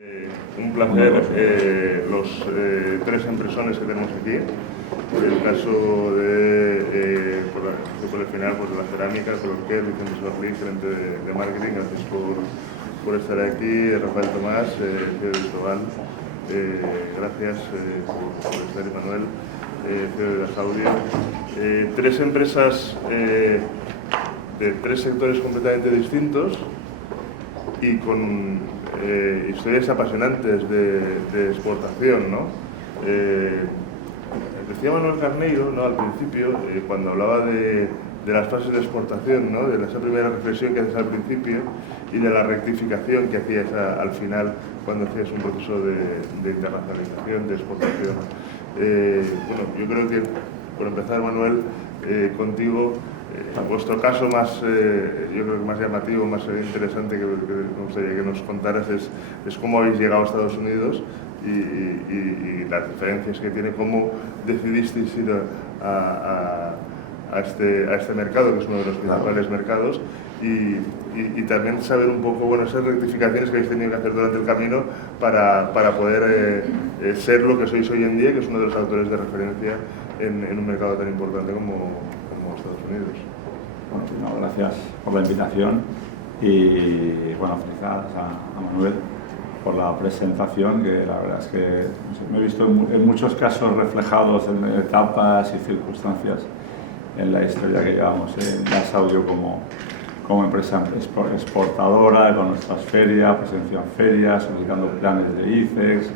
Un placer los tres empresarios que tenemos aquí. El caso de, por el final, pues de la cerámica, Colorquer, Vicente Sorlí, gerente de marketing. Gracias por estar aquí. Rafael Tomás, CEO de Isobal. Gracias por estar, Manuel, CEO de Asaudio. Tres empresas de tres sectores completamente distintos y con historias apasionantes de exportación, ¿no? Decía Manuel Carneiro, ¿no?, al principio, cuando hablaba de las fases de exportación, ¿no?, de esa primera reflexión que haces al principio y de la rectificación que hacías al final cuando hacías un proceso de internacionalización, de exportación. Bueno, yo creo que, por empezar, Manuel, contigo, vuestro caso más, yo creo que más llamativo, más interesante que me gustaría que nos contaras es cómo habéis llegado a Estados Unidos y las diferencias que tiene, cómo decidisteis ir a este mercado, que es uno de los principales mercados, y también saber un poco, bueno, esas rectificaciones que habéis tenido que hacer durante el camino para poder ser lo que sois hoy en día, que es uno de los autores de referencia en un mercado tan importante como Estados Unidos. Bueno, gracias por la invitación y bueno, felicidades a Manuel por la presentación, que la verdad es que no sé, me he visto en muchos casos reflejados en etapas y circunstancias en la historia que llevamos en Asaudio como empresa exportadora, con nuestras ferias, presencia en ferias, aplicando planes de ICEX,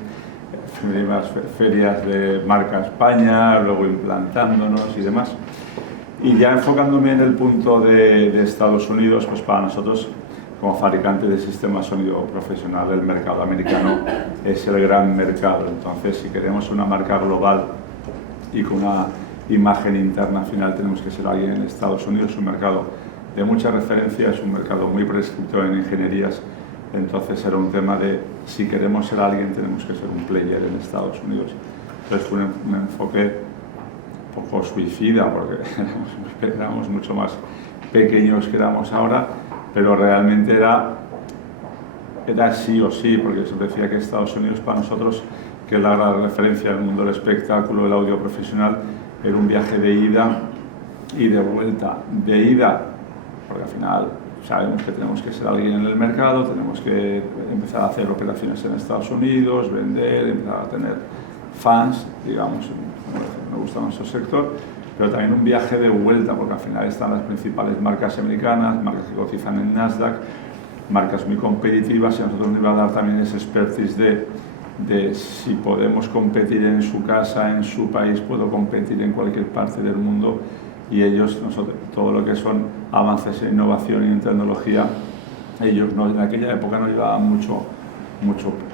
primeras ferias de marca España, luego implantándonos y demás. Y ya enfocándome en el punto de Estados Unidos, pues para nosotros, como fabricante de sistemas sonido profesional, el mercado americano es el gran mercado. Entonces, si queremos una marca global y con una imagen internacional, tenemos que ser alguien en Estados Unidos. Es un mercado de mucha referencia, es un mercado muy prescripto en ingenierías. Entonces, era un tema de, si queremos ser alguien, tenemos que ser un player en Estados Unidos. Entonces, fue un enfoque poco suicida, porque éramos mucho más pequeños que éramos ahora, pero realmente era sí o sí, porque se decía que Estados Unidos para nosotros, que es la gran referencia del mundo del espectáculo, del audio profesional, era un viaje de ida y de vuelta. De ida, porque al final sabemos que tenemos que ser alguien en el mercado, tenemos que empezar a hacer operaciones en Estados Unidos, vender, empezar a tener fans, digamos, me gusta nuestro sector, pero también un viaje de vuelta, porque al final están las principales marcas americanas, marcas que cotizan en Nasdaq, marcas muy competitivas, y a nosotros nos iba a dar también ese expertise de si podemos competir en su casa, en su país, puedo competir en cualquier parte del mundo, y ellos, nosotros, todo lo que son avances en innovación y en tecnología, ellos en aquella época no llevaban mucho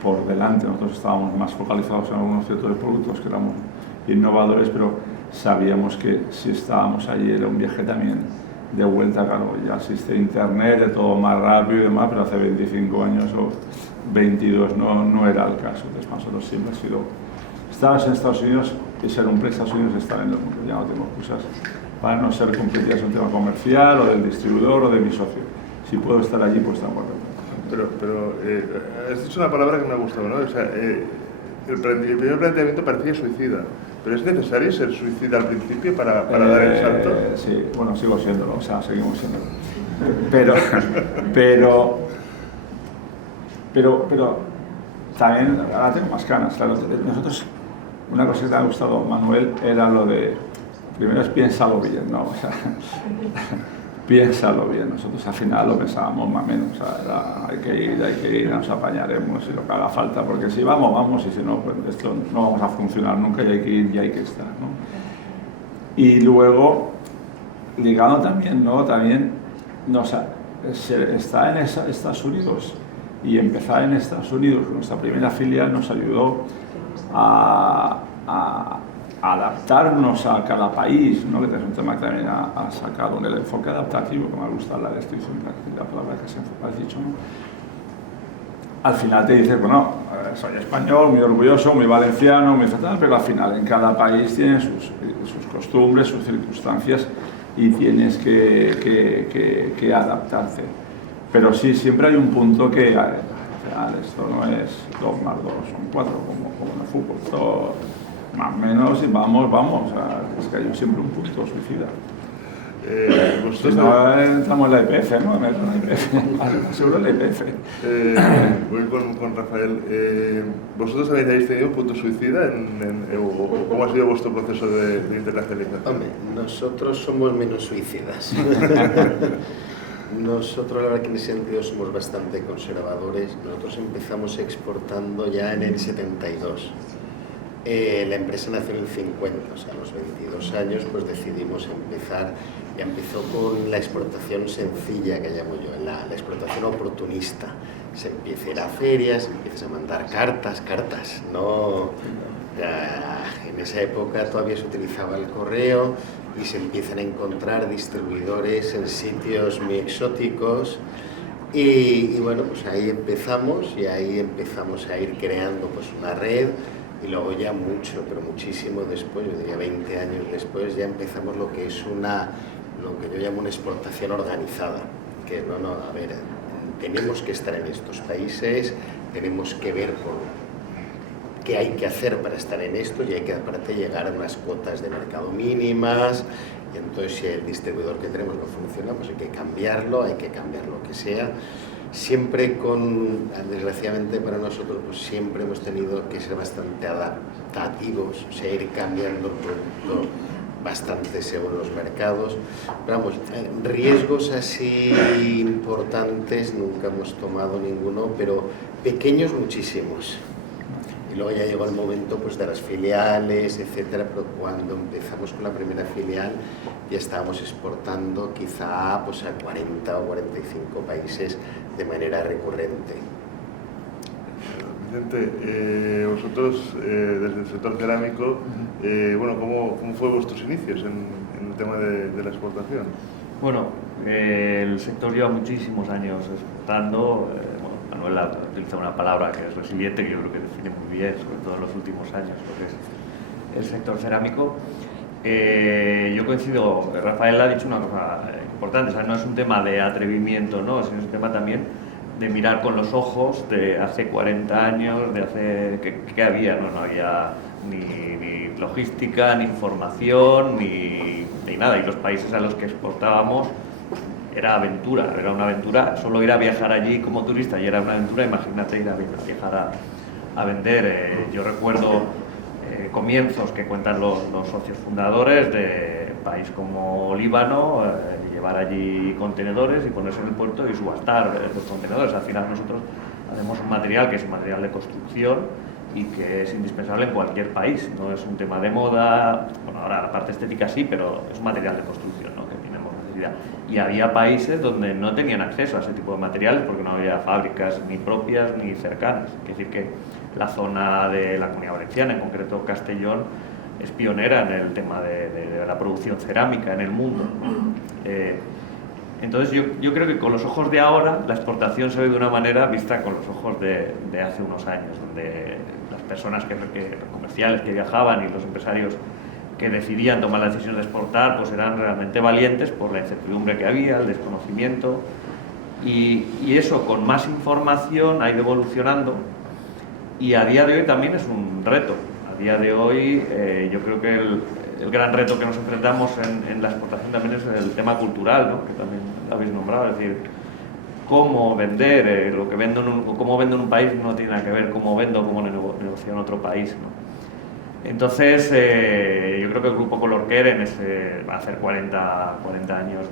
por delante. Nosotros estábamos más focalizados en algunos ciertos de productos que éramos innovadores, pero sabíamos que si estábamos allí era un viaje también de vuelta. Claro, ya existe internet, de todo más rápido y demás, pero hace 25 años o 22 no era el caso. Entonces, nosotros siempre ha sido, estabas en Estados Unidos y ser un player en Estados Unidos, estar en el mundo. Ya no tengo excusas para no ser competitivos en un tema comercial o del distribuidor o de mi socio. Si puedo estar allí, pues de acuerdo. Pero has dicho una palabra que me ha gustado, ¿no? O sea, el primer planteamiento parecía suicida, pero ¿es necesario ser suicida al principio para dar el salto? Sí, bueno, sigo siéndolo, o sea, seguimos siéndolo. Pero también, ahora tengo más ganas. Claro, nosotros, una cosa que te ha gustado, Manuel, era lo de, primero es piénsalo bien, ¿no? O sea, piénsalo bien. Nosotros al final lo pensábamos más o menos, o sea, era, hay que ir, nos apañaremos y lo que haga falta, porque si vamos, y si no, pues esto no vamos a funcionar nunca, y hay que ir y hay que estar, ¿no? Y luego, ligado también, ¿no? También, no, o sea, estar en Estados Unidos y empezar en Estados Unidos, nuestra primera filial nos ayudó a adaptarnos a cada país, ¿no? Que es un tema que también ha sacado el enfoque adaptativo, que me gusta la descripción, la palabra que has dicho, ¿no? Al final te dices, bueno, soy español, muy orgulloso, muy valenciano, muy fatal, pero al final en cada país tiene sus costumbres, sus circunstancias, y tienes que adaptarte. Pero sí, siempre hay un punto que real, esto no es 2 más 2 son 4 como en el fútbol, esto más o menos y vamos, es que hay siempre un punto suicida. Si no, entramos en la IPF, ¿no? Seguro en la IPF. Voy con Rafael. ¿Vosotros habéis tenido un punto suicida? ¿O cómo ha sido vuestro proceso de internacionalización? Hombre, nosotros somos menos suicidas. Nosotros, la verdad, que en ese sentido somos bastante conservadores. Nosotros empezamos exportando ya en el 72. La empresa nació en el 50, o sea, a los 22 años pues decidimos empezar. Ya empezó con la exportación sencilla, que llamo yo, la exportación oportunista. Se empieza a ir a ferias, empiezas a mandar cartas, no... En esa época todavía se utilizaba el correo y se empiezan a encontrar distribuidores en sitios muy exóticos y bueno, pues ahí empezamos a ir creando pues una red. Y luego ya muchísimo después, yo diría 20 años después, ya empezamos lo que es lo que yo llamo una exportación organizada. Que a ver, tenemos que estar en estos países, tenemos que ver qué hay que hacer para estar en esto y hay que aparte llegar a unas cuotas de mercado mínimas. Y entonces si el distribuidor que tenemos no funciona, pues hay que cambiar lo que sea. Siempre desgraciadamente para nosotros, pues siempre hemos tenido que ser bastante adaptativos, o sea, ir cambiando el producto bastante según los mercados. Pero vamos, riesgos así importantes nunca hemos tomado ninguno, pero pequeños muchísimos. Y luego ya llegó el momento pues de las filiales, etcétera, pero cuando empezamos con la primera filial ya estábamos exportando quizá pues a 40 o 45 países de manera recurrente. Vicente, vosotros desde el sector cerámico, bueno, ¿cómo fue vuestros inicios en el tema de la exportación? Bueno, el sector lleva muchísimos años exportando. Manuel ha utilizado una palabra que es resiliente, que yo creo que define muy bien, sobre todo en los últimos años, lo que es el sector cerámico. Yo coincido, Rafael ha dicho una cosa importante, o sea, no es un tema de atrevimiento, ¿no? Sino es un tema también de mirar con los ojos de hace 40 años, ¿qué había? No había ni logística, ni información, ni nada, y los países a los que exportábamos era una aventura, solo ir a viajar allí como turista y era una aventura, imagínate ir a viajar a vender. Yo recuerdo comienzos que cuentan los socios fundadores de un país como Líbano, llevar allí contenedores y ponerse en el puerto y subastar los contenedores. Al final nosotros hacemos un material que es un material de construcción y que es indispensable en cualquier país, no es un tema de moda, bueno, ahora la parte estética sí, pero es un material de construcción, ¿no? Que tenemos necesidad. Y había países donde no tenían acceso a ese tipo de materiales porque no había fábricas ni propias ni cercanas. Es decir, que la zona de la Comunidad Valenciana, en concreto Castellón, es pionera en el tema de la producción cerámica en el mundo. Entonces yo creo que con los ojos de ahora la exportación se ve de una manera vista con los ojos de hace unos años, donde las personas comerciales que viajaban y los empresarios que decidían tomar la decisión de exportar pues eran realmente valientes por la incertidumbre que había, el desconocimiento, y eso con más información ha ido evolucionando y a día de hoy también es un reto. A día de hoy yo creo que el gran reto que nos enfrentamos en la exportación también es el tema cultural, ¿no? Que también lo habéis nombrado, es decir, cómo vender, cómo vendo en un país no tiene nada que ver cómo vendo o cómo negocio en otro país, ¿no? Entonces, yo creo que el Grupo Color-Care va a hacer 40 años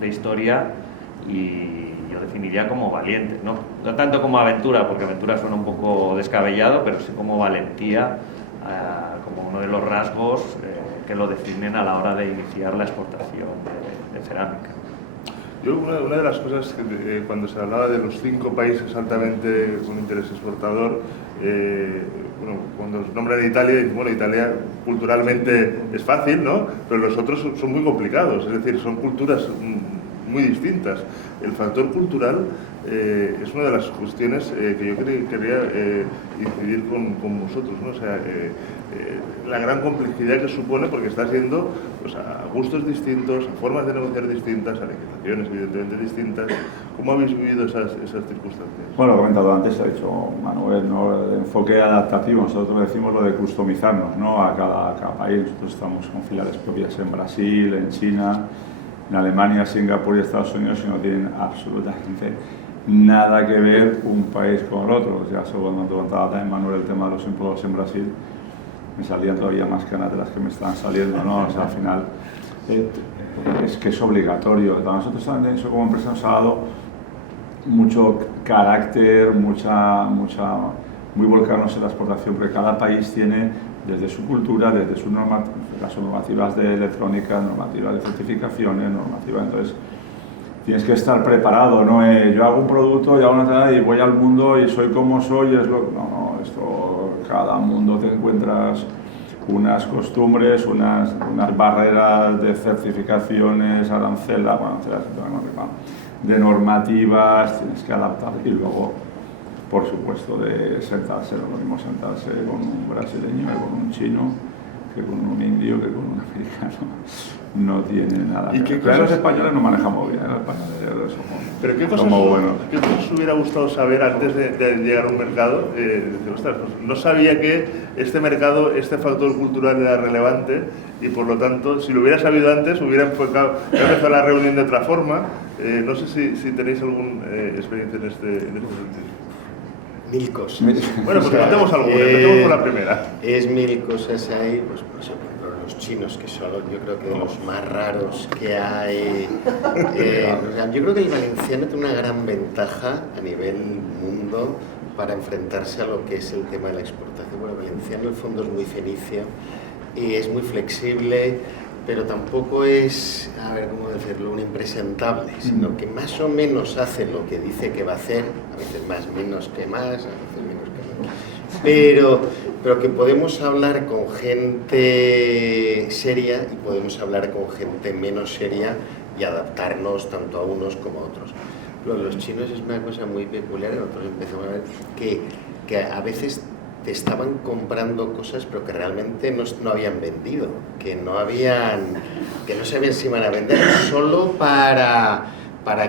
de historia y yo definiría como valientes, ¿no? No tanto como aventura, porque aventura suena un poco descabellado, pero sí como valentía, como uno de los rasgos que lo definen a la hora de iniciar la exportación de cerámica. Yo una de las cosas que cuando se hablaba de los 5 países altamente con interés exportador, bueno, cuando se nombran Italia, dicen, bueno, Italia culturalmente es fácil, ¿no? Pero los otros son muy complicados, es decir, son culturas muy distintas. El factor cultural es una de las cuestiones que yo quería incidir con vosotros, ¿no? O sea, la gran complejidad que supone, porque estás yendo pues, a gustos distintos, a formas de negociar distintas, a legislaciones evidentemente distintas. ¿Cómo habéis vivido esas circunstancias? Bueno, lo he comentado antes, ha dicho Manuel, ¿no? El enfoque adaptativo, nosotros decimos lo de customizarnos, ¿no? A cada país. Nosotros estamos con filiales propias en Brasil, en China, en Alemania, Singapur y Estados Unidos, y no tienen absolutamente nada que ver un país con el otro. Ya cuando te contaba también Manuel el tema de los impuestos en Brasil, me salían todavía más canas de las que me están saliendo, ¿no? O sea, al final es que es obligatorio. A nosotros también eso como empresa nos ha dado mucho carácter, muy volcarnos en la exportación, porque cada país tiene desde su cultura, desde sus normativas de electrónica, normativas de certificaciones, normativas, entonces tienes que estar preparado, ¿no? Yo hago un producto y hago una tonelada y voy al mundo y soy como soy, esto, cada mundo te encuentras unas costumbres, unas barreras de certificaciones, arancelas, de normativas, tienes que adaptar y luego, por supuesto, de sentarse, no es lo mismo sentarse con un brasileño que con un chino, que con un indio, que con un americano. No tiene nada que ver. Pero los españoles no manejamos bien, los españoles ¿Pero qué somos buenos. ¿Qué cosas os hubiera gustado saber antes de llegar a un mercado? Ostras, no sabía que este mercado, este factor cultural era relevante y por lo tanto, si lo hubiera sabido antes, hubiera empezado la reunión de otra forma. No sé si tenéis alguna experiencia en este sentido. Mil cosas. Bueno, pues contemos alguna, empecemos con la primera. Es mil cosas ahí, pues por ejemplo los chinos, que son yo creo que de los más raros que hay. Yo creo que el valenciano tiene una gran ventaja a nivel mundo para enfrentarse a lo que es el tema de la exportación. Bueno, el valenciano en el fondo es muy fenicio y es muy flexible, pero tampoco es, a ver cómo decirlo, un impresentable, sino que más o menos hace lo que dice que va a hacer, a veces más menos que más, a veces menos que menos, pero que podemos hablar con gente seria y podemos hablar con gente menos seria y adaptarnos tanto a unos como a otros. Los chinos es una cosa muy peculiar, nosotros empezamos a ver que a veces te estaban comprando cosas pero que realmente no habían vendido, que no sabían si iban a vender, solo para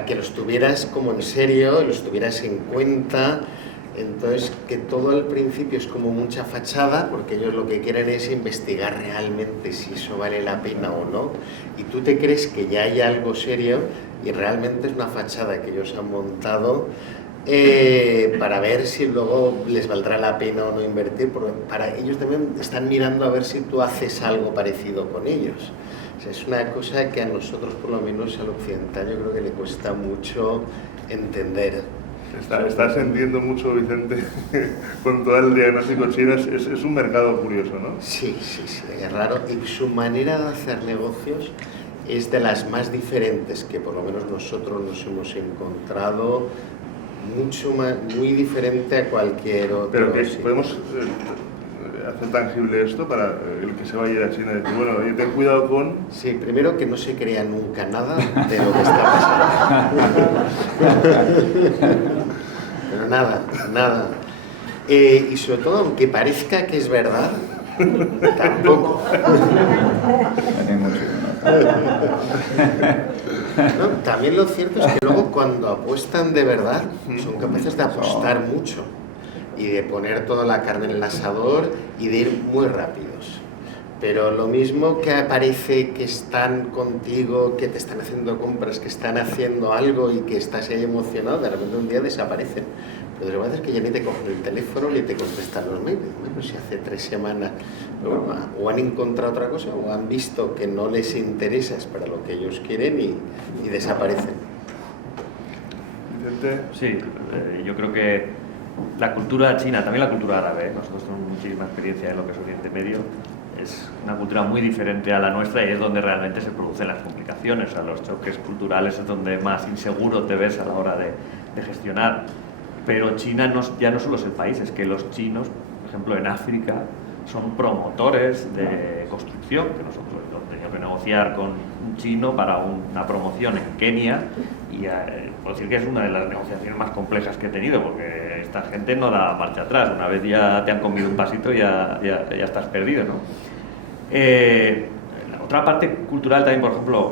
que los tuvieras como en serio, los tuvieras en cuenta. Entonces, que todo al principio es como mucha fachada, porque ellos lo que quieren es investigar realmente si eso vale la pena o no, y tú te crees que ya hay algo serio y realmente es una fachada que ellos han montado para ver si luego les valdrá la pena o no invertir, porque para ellos también están mirando a ver si tú haces algo parecido con ellos. O sea, es una cosa que a nosotros, por lo menos al occidental, yo creo que le cuesta mucho entender. Estás entendiendo mucho, Vicente, con todo el diagnóstico chino. Es un mercado curioso, ¿no? Sí, es raro. Y su manera de hacer negocios es de las más diferentes que por lo menos nosotros nos hemos encontrado, muy diferente a cualquier otro. Pero sí. podemos hacer tangible esto para el que se va a ir a China y decir, bueno, ten cuidado con... Sí, primero que no se crea nunca nada de lo que está pasando. Pero nada. Y sobre todo, aunque parezca que es verdad, tampoco. No, también lo cierto es que luego cuando apuestan de verdad, son capaces de apostar mucho y de poner toda la carne en el asador y de ir muy rápidos. Pero lo mismo que parece que están contigo, que te están haciendo compras, que están haciendo algo y que estás ahí emocionado, de repente un día desaparecen. Pero lo que pasa es que ya ni te cogen el teléfono ni te contestan los mails. Bueno, si hace 3 semanas o han encontrado otra cosa o han visto que no les interesas para lo que ellos quieren y desaparecen. Vicente. Sí, yo creo que la cultura china, también la cultura árabe, nosotros tenemos muchísima experiencia en lo que es Oriente Medio, es una cultura muy diferente a la nuestra y es donde realmente se producen las complicaciones, o sea, los choques culturales es donde más inseguro te ves a la hora de gestionar. Pero China ya no solo es el país, es que los chinos, por ejemplo en África, son promotores de construcción, que nosotros hemos tenido que negociar con un chino para una promoción en Kenia y puedo decir que es una de las negociaciones más complejas que he tenido, porque esta gente no da marcha atrás, una vez ya te han comido un pasito ya estás perdido, ¿no? La otra parte cultural también, por ejemplo,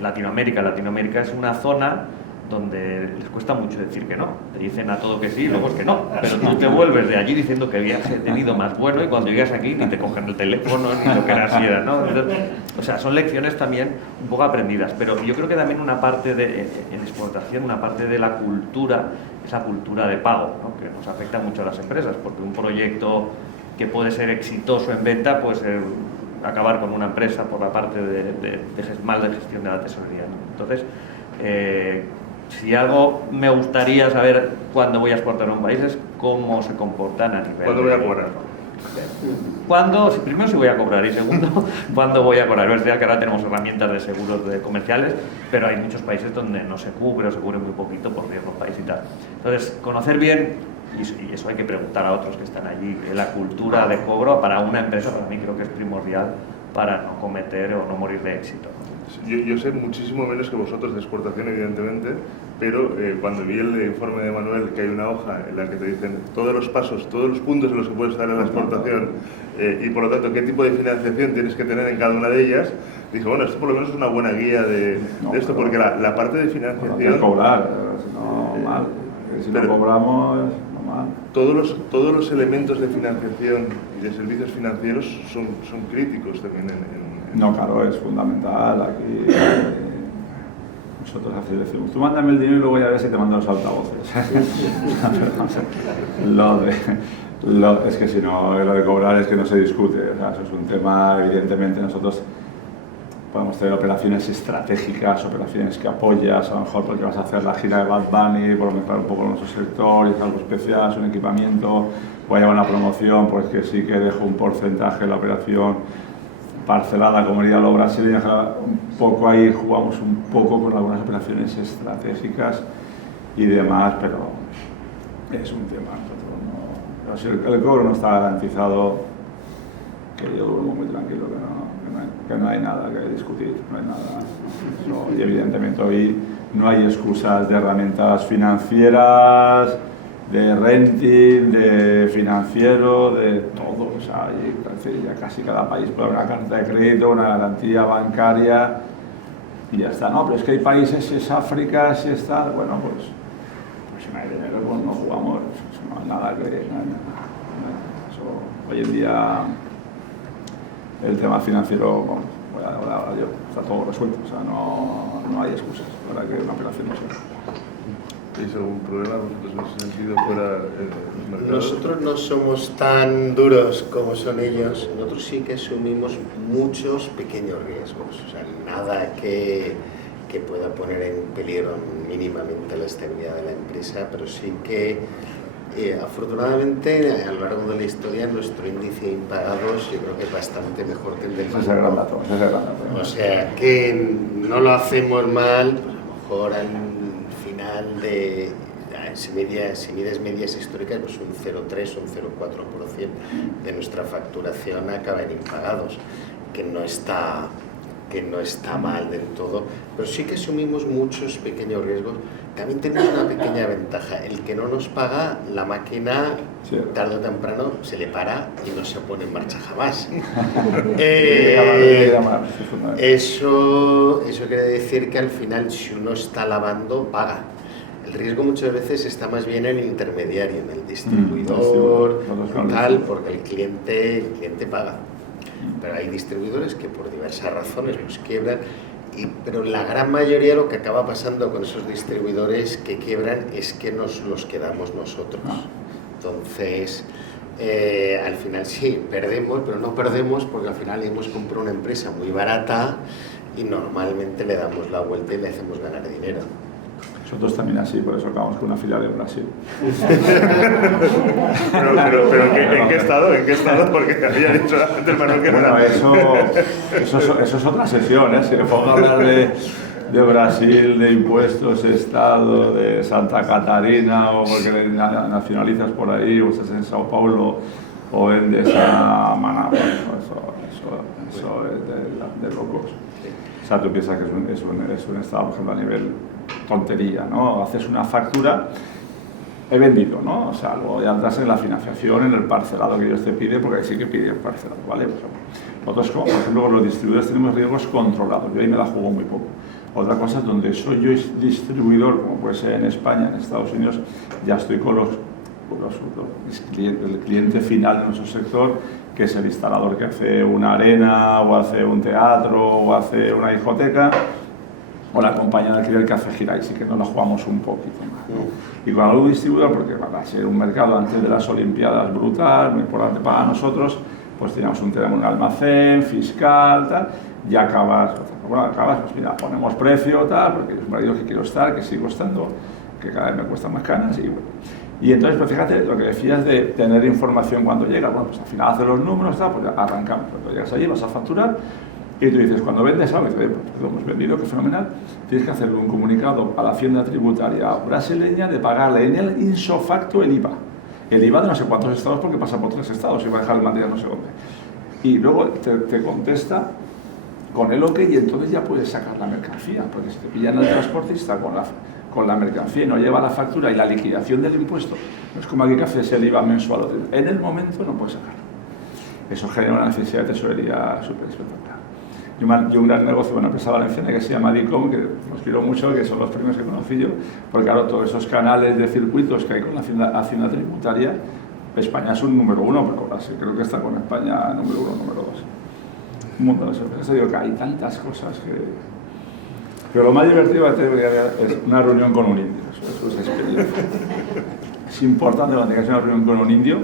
Latinoamérica es una zona donde les cuesta mucho decir que no. Te dicen a todo que sí y luego es que no. Pero tú te vuelves de allí diciendo que viaje he tenido más bueno y cuando llegas aquí ni te cogen el teléfono ni lo que era, ¿no? Entonces, o sea, son lecciones también un poco aprendidas. Pero yo creo que también una parte en exportación, una parte de la cultura, esa cultura de pago, ¿no? Que nos afecta mucho a las empresas, porque un proyecto que puede ser exitoso en venta puede ser acabar con una empresa por la parte de mal de gestión de la tesorería, ¿no? Entonces, si algo me gustaría saber cuando voy a exportar a un país es cómo se comportan a nivel... ¿Cuándo voy a cobrar? Primero si voy a cobrar y segundo, ¿cuándo voy a cobrar? Es verdad que ahora tenemos herramientas de seguros comerciales, pero hay muchos países donde no se cubre o se cubre muy poquito por riesgo país y tal. Entonces, conocer bien, y eso hay que preguntar a otros que están allí, la cultura de cobro para una empresa, para mí creo que es primordial para no cometer o no morir de éxito. Yo sé muchísimo menos que vosotros de exportación, evidentemente, pero cuando vi el informe de Manuel, que hay una hoja en la que te dicen todos los pasos, todos los puntos en los que puedes estar en la exportación y por lo tanto qué tipo de financiación tienes que tener en cada una de ellas, dije, bueno, esto por lo menos es una buena guía de esto, porque la parte de financiación... Hay que cobrar, si no, mal. Si no cobramos, no mal. Todos los elementos de financiación y de servicios financieros son críticos también No, claro, es fundamental. Aquí nosotros así decimos, tú mándame el dinero y luego ya ves si te mando los altavoces. Es que si no, lo de cobrar es que no se discute. O sea, eso es un tema, evidentemente, nosotros podemos tener operaciones estratégicas, operaciones que apoyas, a lo mejor porque vas a hacer la gira de Bad Bunny, por mejorar un poco nuestro sector, y algo especial, un equipamiento, o a llevar una promoción, pues que sí que dejo un porcentaje de la operación parcelada, como diría lo brasileño, un poco ahí jugamos un poco con algunas operaciones estratégicas y demás, pero es un tema. Si el cobro no está garantizado, que yo duermo muy tranquilo, que no hay nada que discutir, no hay nada. Y evidentemente hoy no hay excusas de herramientas financieras, de renting, de financiero, de todo. O sea, ya casi cada país puede haber una carta de crédito, una garantía bancaria y ya está. No, pero es que hay países, si es África, si está... Bueno, pues si no hay dinero, pues no jugamos. Eso no hay nada que... Eso, hoy en día el tema financiero, bueno, está todo resuelto. O sea, no hay excusas para que una operación no sea. ¿Tenéis algún problema vosotros en ese sentido fuera los mercados? Nosotros no somos tan duros como son ellos. Nosotros sí que asumimos muchos pequeños riesgos. O sea, nada que pueda poner en peligro mínimamente la estabilidad de la empresa, pero sí que afortunadamente a lo largo de la historia nuestro índice de impagados yo creo que es bastante mejor que el del Ese es el gran dato. O sea, que no lo hacemos mal, pues a lo mejor al final si mides medias históricas, pues un 0,3 o un 0,4% de nuestra facturación acaba en impagados, que no está mal del todo, pero sí que asumimos muchos pequeños riesgos. También tenemos una pequeña ventaja: el que no nos paga, la máquina tarde o temprano se le para y no se pone en marcha jamás. Eso quiere decir que al final, si uno está lavando, paga. El riesgo muchas veces está más bien en el intermediario, en el distribuidor, tal, porque el cliente paga. Pero hay distribuidores que por diversas razones nos quiebran, pero la gran mayoría lo que acaba pasando con esos distribuidores que quiebran es que nos los quedamos nosotros. Entonces, al final sí, perdemos, pero no perdemos porque al final hemos comprado una empresa muy barata y normalmente le damos la vuelta y le hacemos ganar dinero. Nosotros también así, por eso acabamos con una filial en Brasil. pero ¿en qué estado? ¿En qué estado? Porque había dicho antes Manuel que bueno, eso es otra sesión, ¿eh? Si le pongo a hablar de Brasil, de impuestos, Estado, de Santa Catarina, o porque nacionalizas por ahí, o estás en Sao Paulo, o en Maná, eso es de locos. sea, tú piensas que es un estado, por ejemplo, a nivel tontería, ¿no? Haces una factura, he vendido, ¿no? O sea, luego ya entras en la financiación, en el parcelado que ellos te piden, porque ahí sí que piden parcelado, ¿vale? Nosotros, como, por ejemplo, con los distribuidores tenemos riesgos controlados, yo ahí me la juego muy poco. Otra cosa es donde soy yo distribuidor, como puede ser en España, en Estados Unidos, ya estoy con el cliente final de nuestro sector, que es el instalador que hace una arena, o hace un teatro, o hace una discoteca, o la compañía de alquiler que hace gira, y sí que nos la jugamos un poquito más, ¿no? Y con algún distribuidor, porque va a ser un mercado antes de las Olimpiadas brutal, muy importante para nosotros, pues tenemos un almacén fiscal, tal, y acabas, pues mira, ponemos precio, tal, porque es un marido que quiero estar, que sigo estando, que cada vez me cuesta más canas, y bueno. Y entonces, pues fíjate, lo que decías de tener información cuando llega, bueno, pues al final haces los números, tal, pues arrancamos. Cuando llegas allí vas a facturar y tú dices, cuando vendes algo, dices, pues lo hemos vendido, que fenomenal, tienes que hacerle un comunicado a la Hacienda Tributaria brasileña de pagarle en el ipso facto el IVA. El IVA de no sé cuántos estados, porque pasa por 3 estados y va a dejar el material no sé dónde. Y luego te contesta con el OK y entonces ya puedes sacar la mercancía, porque si te pillan al transportista con la mercancía y no lleva la factura y la liquidación del impuesto, no es como aquí que haces el IVA mensual. En el momento no puedes sacarlo. Eso genera una necesidad de tesorería súper espectacular. Yo un gran negocio, una empresa valenciana que se llama DICOM, que los quiero mucho, que son los primeros que conocí yo, porque claro, todos esos canales de circuitos que hay con la Hacienda Tributaria, España es un número 1, pero ahora sí creo que está con España número 1, número 2. Un mundo de sorpresas. Digo que hay tantas cosas que... Pero lo más divertido es una reunión con un indio, eso es experiencia. Es importante cuando tengas una reunión con un indio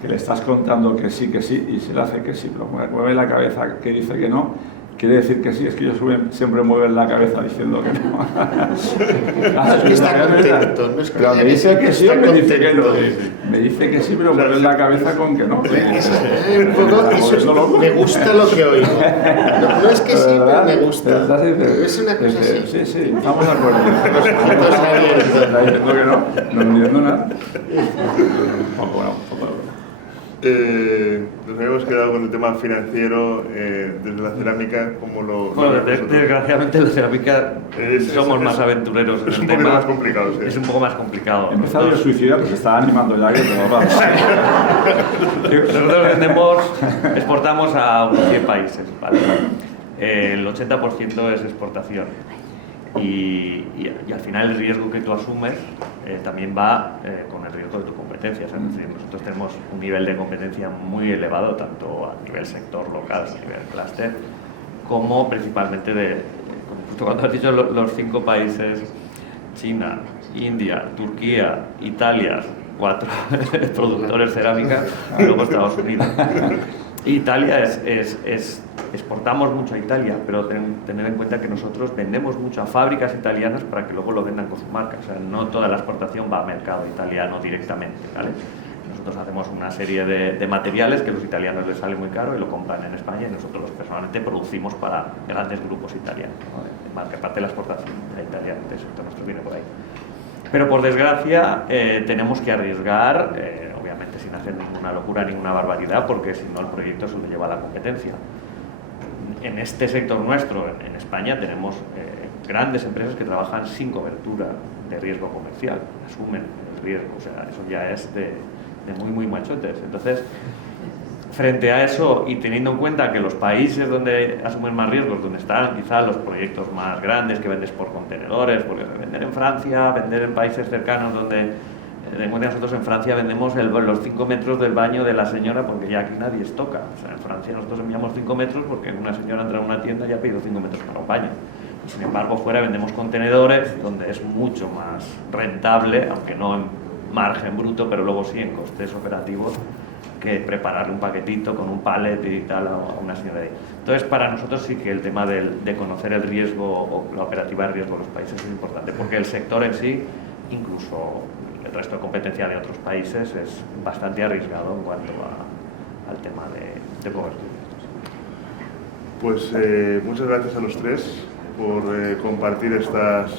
que le estás contando que sí, y se le hace que sí, pero mueve la cabeza que dice que no, quiere decir que sí, es que ellos siempre mueven la cabeza diciendo que no. No es que está contento, no es que pero me dice que sí o me dice que no. Sí. Me dice que sí, pero mueve la cabeza con que no. Me gusta lo que oigo. No es que sí, pero me gusta. Es una cosa así. Sí, estamos de acuerdo. Está diciendo que no entiendo nada. Un poco. Nos habíamos quedado con el tema financiero desde la cerámica, como lo... Bueno, desgraciadamente la cerámica somos más aventureros en el tema. Es un poco más complicado, sí. Es un poco más complicado. He empezado yo a suicidar porque estaba animando ya que Nosotros exportamos a unos 100 países, ¿vale? El 80% es exportación. Y al final el riesgo que tú asumes también va con el riesgo de tu competencia. O sea, es decir, nosotros tenemos un nivel de competencia muy elevado, tanto a nivel sector local, a nivel clúster, como principalmente justo cuando has dicho los 5 países, China, India, Turquía, Italia, 4 productores cerámicas, y luego Estados Unidos. Italia exportamos mucho a Italia, pero tener en cuenta que nosotros vendemos mucho a fábricas italianas para que luego lo vendan con su marca. O sea, no toda la exportación va a mercado italiano directamente, ¿vale? Nosotros hacemos una serie de materiales que a los italianos les sale muy caro y lo compran en España, y nosotros personalmente producimos para grandes grupos italianos, ¿vale? Más que parte de la exportación italiana, el sector nuestro viene por ahí. Pero por desgracia tenemos que arriesgar, obviamente sin hacer ninguna locura, ninguna barbaridad, porque si no el proyecto se lo lleva a la competencia. En este sector nuestro, en España, tenemos grandes empresas que trabajan sin cobertura de riesgo comercial, asumen el riesgo, o sea, eso ya es de muy machotes. Entonces, frente a eso, y teniendo en cuenta que los países donde asumen más riesgos, donde están quizás los proyectos más grandes que vendes por contenedores, porque vender en Francia, vender en países cercanos donde nosotros en Francia vendemos los 5 metros del baño de la señora, porque ya aquí nadie estoca. O sea, en Francia nosotros enviamos 5 metros porque una señora entra a una tienda y ha pedido 5 metros para un baño. Y sin embargo, fuera vendemos contenedores, donde es mucho más rentable, aunque no en margen bruto, pero luego sí en costes operativos, que prepararle un paquetito con un pallet y tal a una señora ahí. Entonces, para nosotros sí que el tema de conocer el riesgo o la operativa de riesgo de los países es importante, porque el sector en sí, incluso el resto de competencia de otros países, es bastante arriesgado en cuanto al tema de cobertura. Pues muchas gracias a los tres por compartir estas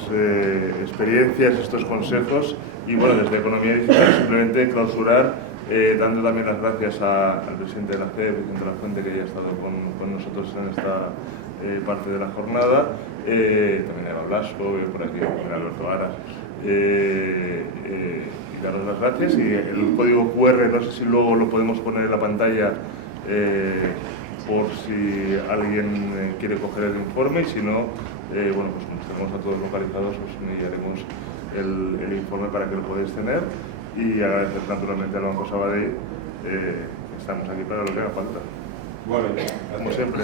experiencias, estos consejos, y bueno, desde Economía Digital simplemente clausurar dando también las gracias al presidente de la CEP, Vicente Lafuente, que haya estado con nosotros en esta parte de la jornada, también Eva Blasco, por aquí también Alberto Aras, y daros las gracias. Y el código QR, no sé si luego lo podemos poner en la pantalla por si alguien quiere coger el informe, y si no, bueno, pues como tenemos a todos localizados, pues enviaremos el informe para que lo podáis tener, y agradecer naturalmente al Banco Sabadell. Estamos aquí para lo que haga falta. Bueno, como siempre.